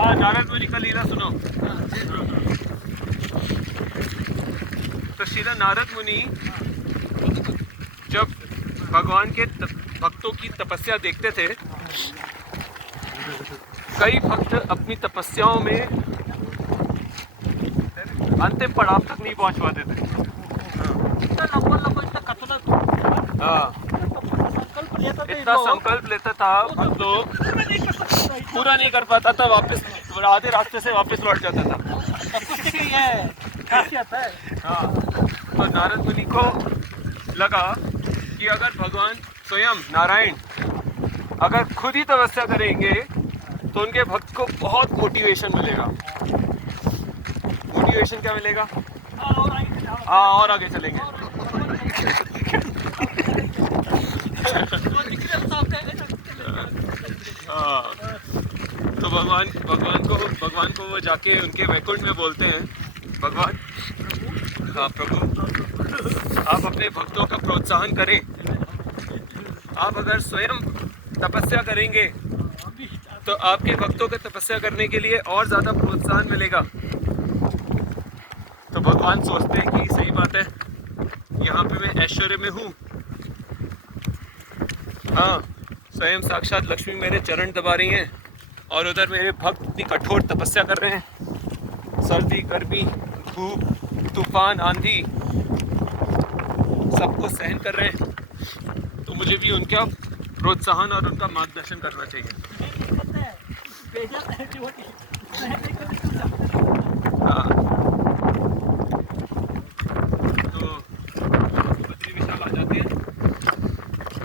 हाँ, नारद मुनि का लीला सुनो। तो श्रीला नारद मुनि जब भगवान के भक्तों की तपस्या देखते थे, कई भक्त अपनी तपस्याओं में अंतिम पड़ाव तक नहीं पहुंच पाते थे। हाँ, इतना संकल्प लेता था भक्त लोग, पूरा नहीं कर पाता था, वापस आधे रास्ते से वापस लौट जाता था। हाँ, तो नारद मुनि को लगा कि अगर भगवान स्वयं नारायण अगर खुद ही तपस्या करेंगे तो उनके भक्त को बहुत मोटिवेशन मिलेगा। मोटिवेशन क्या मिलेगा? हाँ, और आगे चलेंगे। हाँ, तो भगवान को वो जाके उनके वैकुंठ में बोलते हैं, भगवान, हाँ प्रभु, आप अपने भक्तों का प्रोत्साहन करें। आप अगर स्वयं तपस्या करेंगे तो आपके भक्तों को तपस्या करने के लिए और ज़्यादा प्रोत्साहन मिलेगा। तो भगवान सोचते हैं कि सही बात है, यहाँ पे मैं ऐश्वर्य में हूँ, हाँ, स्वयं साक्षात लक्ष्मी मेरे चरण दबा रही हैं और उधर मेरे भक्त इतनी कठोर तपस्या कर रहे हैं, सर्दी गर्मी धूप तूफान आंधी सबको सहन कर रहे हैं, तो मुझे भी उनका प्रोत्साहन और उनका मार्गदर्शन करना चाहिए। हाँ, तो बद्री विशाल आ जाते हैं,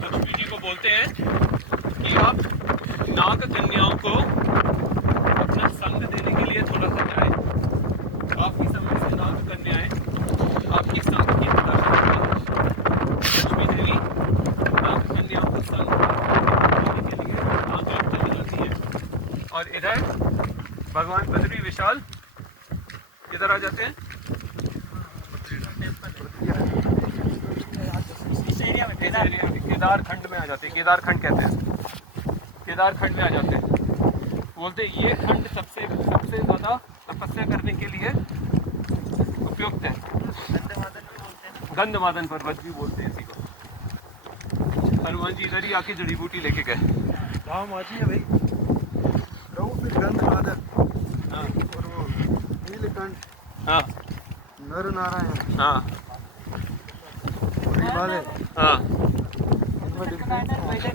लक्ष्मी जी को बोलते हैं कि आप नाग कन्याओं को अपना संग देने के लिए थोड़ा सा जाए। काफी समय से नाग कन्याएं आपकी संग की तलाश कर रही हैं। लक्ष्मी देवी नाग कन्याओं को संग देने के लिए नागलोक चली जाती है और इधर भगवान बद्री विशाल किधर आ जाते हैं? केदार खंड में आ जाते हैं, केदार खंड कहते हैं, केदार खंड में आ जाते हैं। बोलते ये खंड सबसे ज़्यादा तपस्या करने के लिए उपयुक्त है। गंधमादन पर्वत भी बोलते हैं इसी को। हनुमान जी इधर ही आके जड़ी बूटी लेके गए। गाँव माझी है भाई, फिर गंधमादन, हाँ, और वो नीलकंठ, हाँ, नर नारायण, हाँ, हिमालय, हाँ, इनमें डिफरेंस है।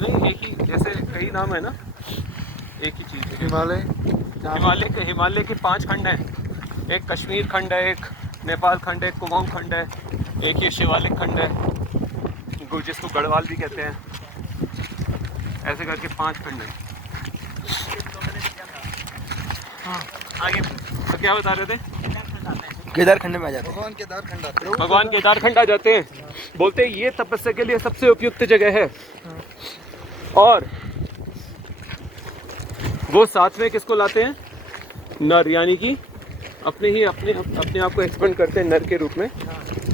नहीं, एक ही, जैसे कई नाम है ना, एक ही चीज़ है। हिमालय के 5 खंड हैं। एक कश्मीर खंड है, एक नेपाल खंड है, एक कुमाऊं खंड है, एक ये शिवालिक खंड है जिसको गढ़वाल भी कहते हैं। ऐसे करके 5 खंड हैं। हाँ, आगे तो क्या बता रहे थे? केदार खंड में आ जाते हैं, भगवान केदार खंड आते हैं। भगवान केदार खंड आ जाते हैं। बोलते हैं ये तपस्या के लिए सबसे उपयुक्त जगह है। और वो साथ में किसको लाते हैं? नर, यानी कि अपने आप को एक्सपेंड करते हैं नर के रूप में,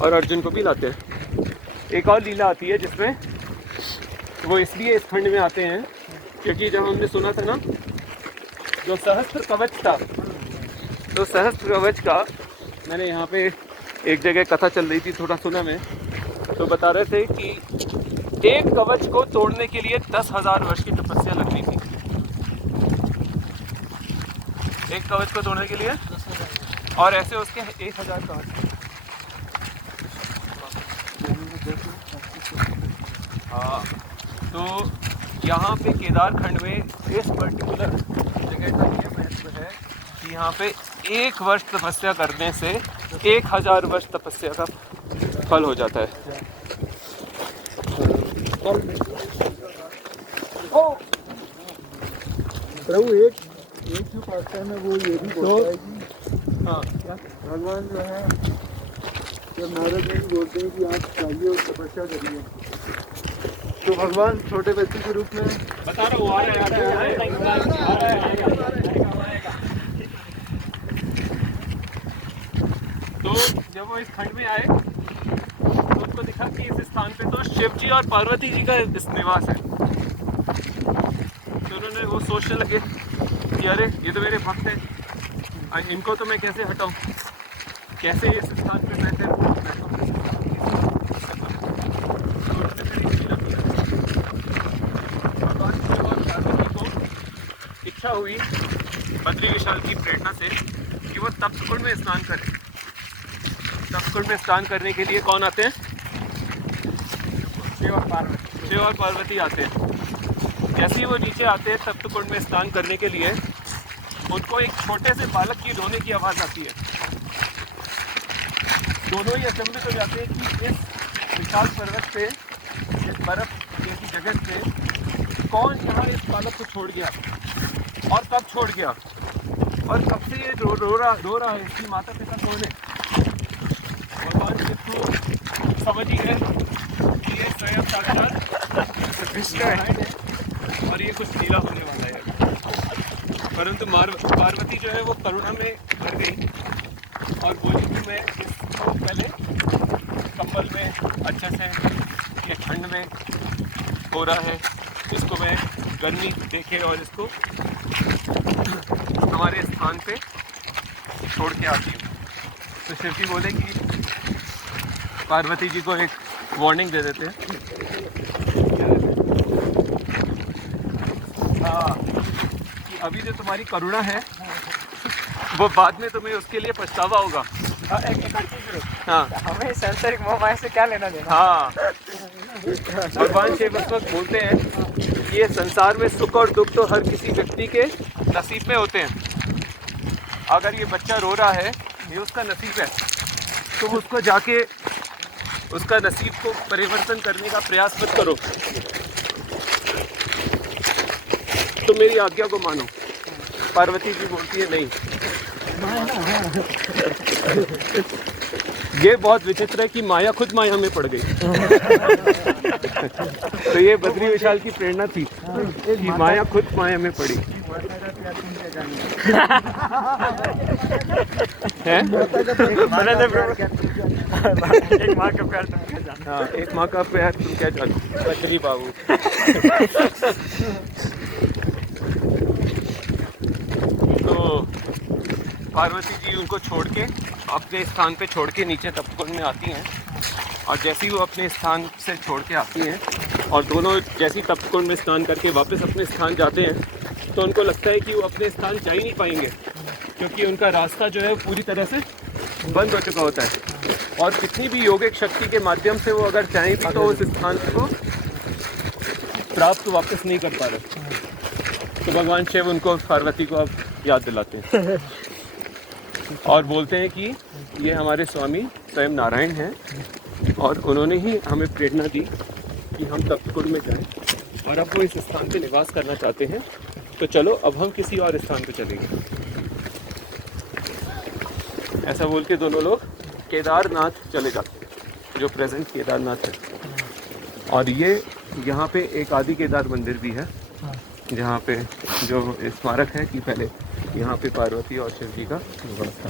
और अर्जुन को भी लाते हैं। एक और लीला आती है जिसमें वो इसलिए इस खंड में आते हैं क्योंकि जब हमने सुना था ना, जो सहस्त्र कवच था, तो सहस्त्र कवच का मैंने यहाँ पे एक जगह कथा चल रही थी, थोड़ा सुना मैं, तो बता रहे थे कि एक कवच को तोड़ने के लिए 10,000 वर्ष की तपस्या लगनी थी। एक कवच को तोड़ने के लिए, और ऐसे उसके 1,000 कवच। हाँ, तो यहाँ पे केदार खंड में इस पर्टिकुलर जगह का ये महत्व है कि यहाँ पे 1 वर्ष तपस्या करने से 1,000 वर्ष तपस्या का फल हो जाता है। प्रभु एक जो पास्ता में वो ये भी बोलता है कि हाँ, भगवान जो है जब नारद जी बोलते हैं कि आप चाहिए और तपस्या करिए, तो भगवान छोटे बच्चे के रूप में बता रहा हूँ, आ रहा है। तो जब वो इस खंड में आए तो उनको दिखा कि इस स्थान पे तो शिव जी और पार्वती जी का निवास है। तो उन्होंने वो सोचने लगे कि अरे ये तो मेरे भक्त हैं, इनको तो मैं कैसे हटाऊं, कैसे इस स्थान पे बैठे इच्छा हुई बद्री विशाल की प्रेरणा से कि वो तप्तकुंड में स्नान करें। तप्तकुंड में स्नान करने के लिए कौन आते हैं? शिव और पार्वती आते हैं। जैसे ही वो नीचे आते हैं तप्तकुंड में स्नान करने के लिए, उनको एक छोटे से बालक की रोने की आवाज़ आती है। दोनों ही अचंभित हो जाते हैं कि इस विशाल पर्वत पे, इस बर्फ जैसी जगह पे कौन यहाँ इस बालक को छोड़ गया और कब छोड़ गया और कब से ये रो रहा है। इसकी माता पिता कौन है? भगवान शिव को समझ ही है कि ये स्वयं साक्षात कृष्ण है और ये कुछ लीला होने वाला है। परंतु पार्वती जो है वो करुणा में भर गई और बोली कि मैं इसको पहले कंबल में अच्छे से, ये ठंड में हो रहा है, इसको मैं गर्मी देखे और इसको हमारे स्थान पे छोड़ के आती हूँ। तो शिव जी बोले कि पार्वती जी को एक वार्निंग दे देते हैं। हाँ, कि अभी जो तुम्हारी करुणा है वो बाद में तुम्हें उसके लिए पछतावा होगा। हाँ, हमें सांसारिक मोह माया से क्या लेना देना। हाँ, भगवान शिव उस वक्त बोलते हैं कि ये संसार में सुख और दुख तो हर किसी व्यक्ति के नसीब में होते हैं। अगर ये बच्चा रो रहा है, ये उसका नसीब है, तुम उसको जाके उसका नसीब को परिवर्तन करने का प्रयास मत करो, तुम मेरी आज्ञा को मानो। पार्वती जी बोलती है नहीं। ये बहुत विचित्र है कि माया खुद माया में पड़ गई। तो ये बद्री विशाल की प्रेरणा थी कि माया खुद माया में पड़ी है। एक माँ का प्यार तुम क्या जानो। हाँ, एक माँ का प्यार तुम क्या जानो, बद्री बाबू। तो पार्वती जी उनको छोड़ के, अपने स्थान पे छोड़ के नीचे तप्तकुंड में आती हैं। और जैसे ही वो अपने स्थान से छोड़ के आती हैं और दोनों जैसे ही तप्तकुंड में स्नान करके वापस अपने स्थान जाते हैं, तो उनको लगता है कि वो अपने स्थान जा ही नहीं पाएंगे, क्योंकि उनका रास्ता जो है वो पूरी तरह से बंद हो चुका होता है। और कितनी भी योगिक शक्ति के माध्यम से वो अगर चाहें भी तो उस स्थान को प्राप्त वापस नहीं कर पा रहे। तो भगवान शिव उनको, पार्वती को अब याद दिलाते हैं और बोलते हैं कि ये हमारे स्वामी स्वयं नारायण हैं और उन्होंने ही हमें प्रेरणा दी कि हम तप्तकुंड में जाएं, और अब वो इस स्थान पे निवास करना चाहते हैं। तो चलो अब हम किसी और स्थान पे चलेंगे। ऐसा बोल के दोनों लोग केदारनाथ चले जाते हैं, जो प्रेजेंट केदारनाथ है। और ये यहाँ पे एक आदि केदार मंदिर भी है, जहाँ पे जो स्मारक है कि पहले यहाँ पे पार्वती और शिव जी का निवास था।